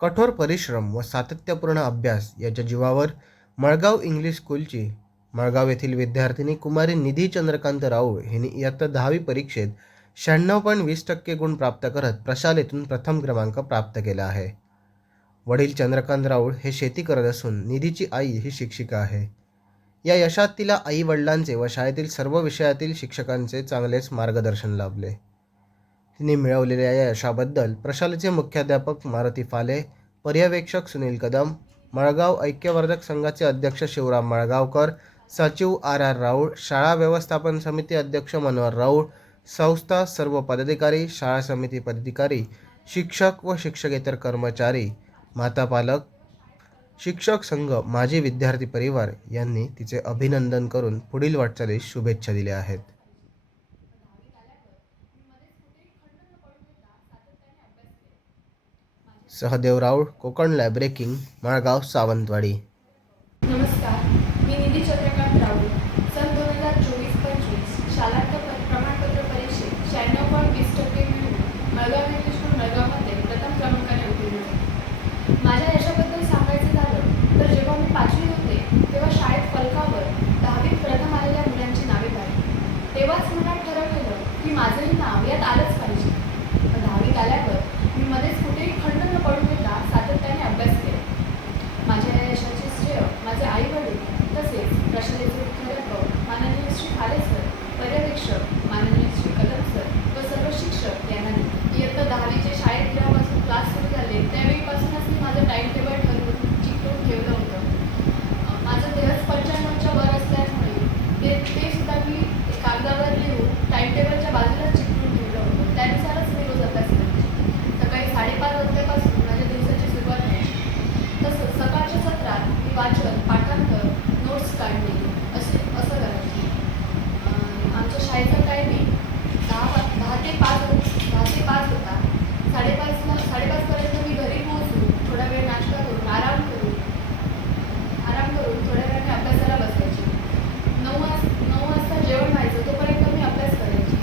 कठोर परिश्रम व सातत्यपूर्ण अभ्यास याच्या जीवावर मळगाव इंग्लिश स्कूलची मळगाव येथील विद्यार्थिनी कुमारी निधी चंद्रकांत राऊळ हिने इयत्ता दहावी परीक्षेत शहाण्णव पॉईंट वीस टक्के गुण प्राप्त करत प्रशालेतून प्रथम क्रमांक प्राप्त केला आहे. वडील चंद्रकांत राऊळ हे शेती करत असून निधीची आई ही शिक्षिका आहे. या यशात तिला आई वडिलांचे व शाळेतील सर्व विषयातील शिक्षकांचे चांगलेच मार्गदर्शन लाभले. तिने मिळवलेल्या या यशाबद्दल प्रशालेचे मुख्याध्यापक मारुती फाले पर्यवेक्षक सुनील कदम मळगाव ऐक्यवर्धक संघाचे अध्यक्ष शिवराम मळगावकर सचिव आर आर राऊळ शाळा व्यवस्थापन समिती अध्यक्ष मनोहर राऊळ संस्था सर्व पदाधिकारी शाळा समिती पदाधिकारी शिक्षक व शिक्षकेतर कर्मचारी माता पालक शिक्षक संघ माजी विद्यार्थी परिवार यांनी तिचे अभिनंदन करून पुढील वाटचालीस शुभेच्छा दिल्या आहेत. सहदेव राऊळ कोकण लॅब्रेकिंग मळगाव सावंतवाडी. नमस्कार मी निधी चंद्रकांत राऊळ सन दोन हजार चोवीस पंचवीस शाला प- प्रमाणपत्र परीक्षेत शहाण्णव पॉईंट वीस टक्के मिळवून मळगाव इंग्लिश स्कूल मळगावमध्ये प्रथम क्रमांकाने उत्तीर्ण झाले माझ्या यशाबद्दल सांगायचं झालं तर जेव्हा मी पाचवी होते तेव्हा शाळेत फलकावर दहावीत प्रथम आलेल्या मुलांची नावे पाहिली तेव्हाच मनात ठरवलेलं की माझंही नाव यात आलंच पाहिजे पण दहावीत आल्यावर मी मध्येच कुठेही खंड न पडू देता सातत्याने अभ्यास केला माझ्या या यशाचे श्रेय माझे आई वडील तसेच प्रशालेचे मुख्याध्यापक माननीय श्री खाले सर पर्यवेक्षक माननीय श्री कदम सर व सर्व शिक्षक यांना देते. इयत्ता दहावीचे शाळेत जेव्हापासून क्लास सुरू झाले त्यावेळीपासूनच मी माझं टाईम टेबल ठरवून चिकटून ठेवलं होतं अं, माझं देहच पंच्याण्णवच्या वर असल्यामुळे ते ते सुद्धा मी कागदावर लिहून टाईम टेबलच्या बाजूला चिकटून ठेवलं होतं त्यानुसारच मी रोज अभ्यास करायचे सकाळी साडेपाच वाजल्यापासून माझ्या दिवसाची सुरुवात व्हायची तसंच सकाळच्या सत्रात मी वाचन पाठांतर नोट्स काढणे असे असं करायचे अं, आमच्या शाळेचा टायमिंग दहा वा- दहा ते पाच हो- दहा ते पाच होता साडेपाचला साडेपाचपर्यंत मी घरी पोहोचून थोडा वेळ नाश्ता करून आराम करून आराम करून थोड्या वेळाने अभ्यासाला बसायचे नऊ वाज नऊ वाजता जेवण व्हायचं तोपर्यंत मी अभ्यास करायची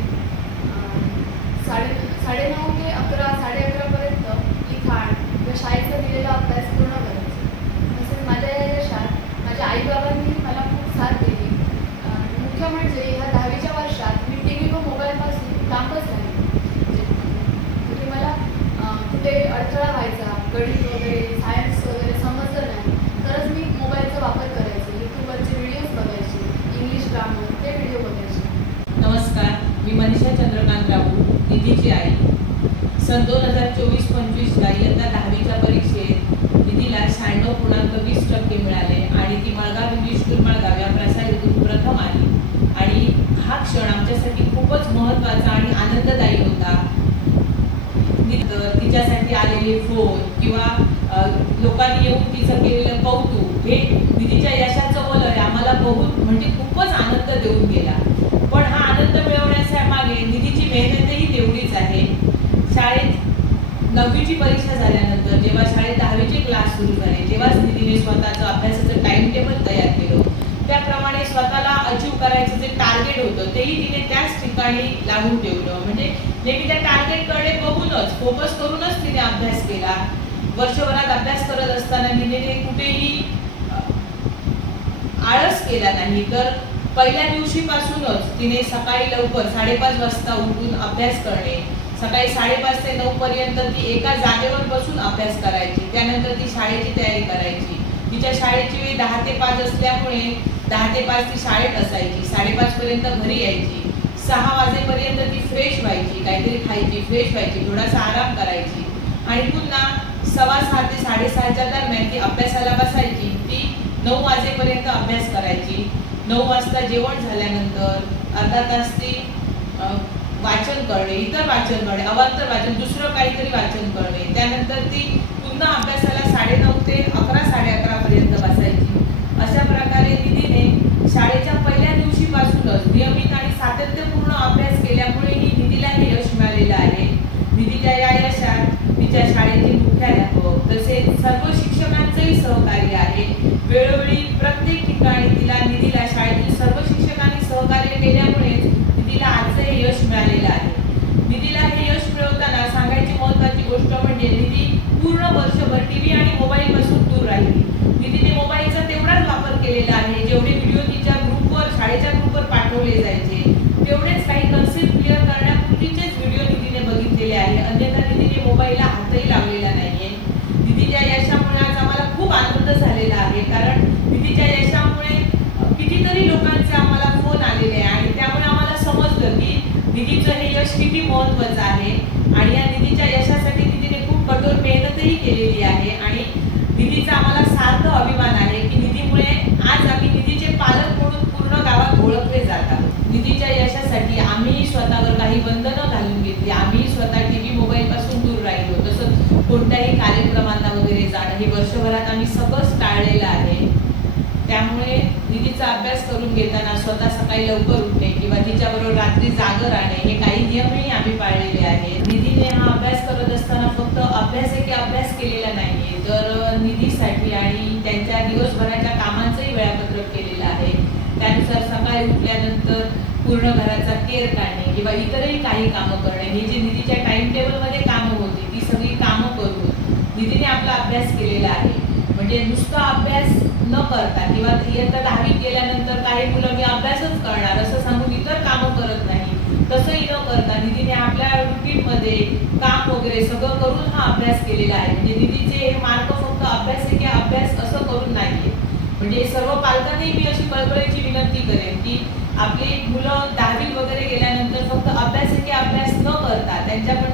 अं, साडे साडेनऊ ते अकरा साडे अकरापर्यंत लिखाण किंवा शाळेचा दिलेला अभ्यास पूर्ण करायचे तसेच माझ्या या यशात माझ्या आईबाबांनी मला खूप साथ दिली अं, मुख्य म्हणजे ह्या दहावीच्या वर्षात मी टी व्ही व मोबाईलपासून लांबच राहिले म्हणजे म्हणजे मला अं, कुठे अडथळा व्हायचा गणित वगैरे सायन्स वगैरे समजलं नाही तरच मी मोबाईलचा वापर करायचे यूट्यूबवरचे व्हिडिओज बघायचे इंग्लिश ग्रामर ते व्हिडिओ बघायचे नमस्कार मी मनीषा चंद्रकांत राऊळ निधीची आई सन दोन हजार चोवीस पंचवीसला इयत्ता दहावीच्या परीक्षेत निधीला शहाण्णव पूर्णांक वीस टक्के मिळाले आणि ती मळगाव इंग्लिश स्कूल मळगाव या प्रसारीतून प्रथम आली. आणि हा क्षण आमच्यासाठी खूपच महत्त्वाचा आणि आनंददायी होता. तिच्यासाठी आलेले फोन किंवा लोकांनी येऊन तिचं केलेलं कौतुक हे निधीच्या यशाचं वलय आम्हाला बहुत म्हणजे खूपच आनंद देऊन गेला. पण हा आनंद मिळवण्याच्या मागे निधीची मेहनतही तेवढीच आहे. शाळेत नववीची परीक्षा झाल्यानंतर जेव्हा शाळेत दहावीचे क्लास सुरू झाले तेव्हाच निधीने स्वतःचं अभ्यासाचं टाइम टेबल तयार केलं. त्याप्रमाणे स्वतःला अचीव करायचं जे टार्गेट होतं तेही तिने त्याच ठिकाणी लागून ठेवलं. म्हणजे नेहमी त्या टार्गेटकडे बघूनच फोकस करूनच तिने अभ्यास केला. वर्षभरात अभ्यास करत असताना निधीने कुठेही आळस केला नाही. तर पहिल्या दिवशीपासूनच तिने सकाळी लवकर साडेपाच वाजता उठून अभ्यास करणे सकाळी साडेपाच ते नऊ पर्यंत ती एका जागेवर बसून अभ्यास करायची. त्यानंतर ती शाळेची तयारी करायची. तिच्या शाळेची वेळ दहा ते पाच असल्यामुळे दहा ते पाच ती शाळेत असायची. साडेपाच पर्यंत घरी यायची. सहा वाजेपर्यंत ती फ्रेश व्हायची. काहीतरी खायची फ्रेश व्हायची. थोडासा आराम करायची. आणि पुन्हा सव्वा सहा ते साडेसहाच्या दरम्यान ती अभ्यासाला बसायची. ती नऊ वाजेपर्यंत अभ्यास करायची. नऊ वाजता जेवण झाल्यानंतर अर्धा तास ती वाचन करणे इतर वाचन करणे अवांतर वाचन दुसरं काहीतरी वाचन करणे. त्यानंतर ती पुन्हा अभ्यासाला साडेनऊ ते अकरा साडे अकरापर्यंत बसायची अशा प्रकारे निधीने शाळेच्या पहिल्या दिवशीपासूनच नियमित आणि सातत्यपूर्ण अभ्यास केल्यामुळे ही निधीला हे यश मिळालेलं आहे निधीच्या या यशात तिच्या शाळेचे मुख्याध्यापक तसेच सर्व शिक्षकांचंही सहकार्य आहे वेळोवेळी प्रत्येक ठिकाणी तिला निधीला शाळेतील सर्व शिक्षकांनी सहकार्य केल्यामुळे निधीला आजचं हे यश मिळालेलं आहे निधीला हे यश मिळवताना सांगायची महत्वाची गोष्ट म्हणजे निधी पूर्ण वर्षभर टी व्ही आणि मोबाईलपासून दूर राहिली. निधीने मोबाईलचा तेवढाच वापर केलेला आहे जेवढे व्हिडिओ तिच्या ग्रुपवर शाळेच्या ग्रुपवर पाठवले जायचे तेवढेच काही कन्सेप्ट क्लिअर करण्यापूर्वीचेच व्हिडिओ निधीने बघितलेले आहे. अन्यथा निधीने मोबाईलला हातही लावलेला नाहीये. दिदीच्या यशामुळे आज आम्हाला खूप आनंद झालेला आहे कारण दिदीच्या यशामुळे अ, कितीतरी लोकांचे आम्हाला फोन आलेले आहे आणि त्यामुळे आम्हाला समजलं की निधीचं हे यश किती महत्वाचं आहे आणि या निधीच्या यशासाठी निधीने खूप कठोर मेहनतही केलेली आहे आणि निधीचा आम्हाला सार्थ अभिमान आहे की निधीमुळे आज आम्ही निधीचे पालक म्हणून पूर्ण गावात ओळखले जात आहोत निधीच्या यशासाठी आम्ही स्वतःवर काही बंधनं घालून घेतली आम्ही स्वतः टीव्ही मोबाईल पासून दूर राहिलो तसंच कोणत्याही कार्यक्रमांना वगैरे जाणं हे वर्षभरात आम्ही सगळंच टाळलेलं आहे त्यामुळे निधीचा अभ्यास करून घेताना स्वतः सकाळी लवकर उठणे किंवा तिच्याबरोबर रात्री जाग राहणे हे काही नियमही आम्ही पाळलेले आहेत. निधीने हा अभ्यास करत असताना फक्त अभ्यास आहे की अभ्यास केलेला नाहीये. तर निधीसाठी आणि त्यांच्या दिवसभराच्या कामांचंही वेळापत्रक केलेलं आहे त्यानुसार सकाळी उठल्यानंतर पूर्ण घराचा केअर काढणे किंवा इतरही काही कामं करणे ही जी निधीच्या टाइम टेबलमध्ये कामं होती ती सगळी कामं करून निधीने आपला अभ्यास केलेला आहे. म्हणजे नुसता अभ्यास न करता किंवा इयत्ता दहावीत गेल्यानंतर काही मुलं मी अभ्यासच करणार असं सांगून इतर कामं करत नाही. तसंही न करता निधीने आपल्या रुटीनमध्ये काम वगैरे सगळं करून हा अभ्यास केलेला आहे. म्हणजे निधीचे हे मार्क फक्त अभ्यास आहे की अभ्यास असं करून नाहीये. म्हणजे सर्व पालकांनी मी अशी कळकळीची विनंती करेन की आपली मुलं दहावी वगैरे गेल्यानंतर फक्त अभ्यास आहे की अभ्यास न करता त्यांच्याकडे